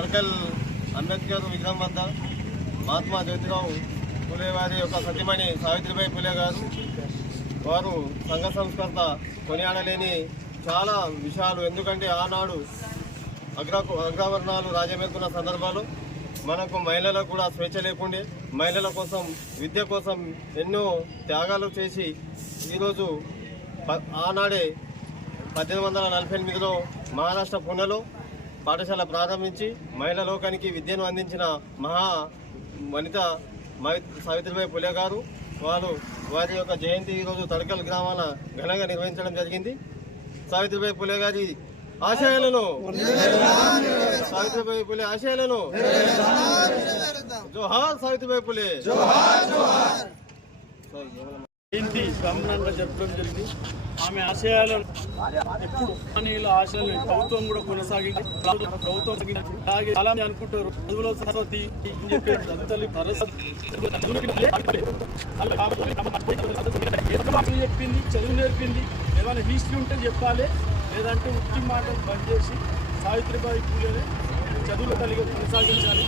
తడకల్ అంబేద్కర్ విగ్రహం వద్ద మహాత్మా జ్యోతిరావు పులే వారి యొక్క సతీమణి సావిత్రిబాయి పులే గారు వారు సంఘ సంస్కర్త కొనియాడలేని చాలా విషయాలు. ఎందుకంటే ఆనాడు అగ్రవర్ణాలు రాజ్యమేలుతున్న సందర్భాలు మనకు మహిళలకు కూడా స్వేచ్ఛ లేకుండే, మహిళల కోసం విద్య కోసం ఎన్నో త్యాగాలు చేసి ఈరోజు ఆనాడే 1848లో మహారాష్ట్ర పుణెలో పాఠశాల ప్రారంభించి మహిళా లోకానికి విద్యను అందించిన మహా వనిత సావిత్రిబాయి పులే గారు. వారి యొక్క జయంతి ఈరోజు తడకల్ గ్రామాల ఘనంగా నిర్వహించడం జరిగింది. సావిత్రిబాయి పులే గారి ఆశయాలను జోహార్ సావిత్రిబాయి పులే. జయంతి బ్రహ్మాండంగా జరపడం జరిగింది. ఆమె ఆశయాలను ఎప్పుడు నీళ్ళ ఆశయాలను ప్రభుత్వం కూడా కొనసాగించి ప్రభుత్వం అలాగే చాలా అనుకుంటారు. చదువులో సరస్వతి చెప్పింది, చదువు నేర్పింది. ఏమైనా హిస్టరీ ఉంటే చెప్పాలి, లేదంటే ఉట్టి మాటలు బంద్ చేసి సావిత్రిబాయి పూలేనే చదువులు కలిగి కొనసాగించాలి.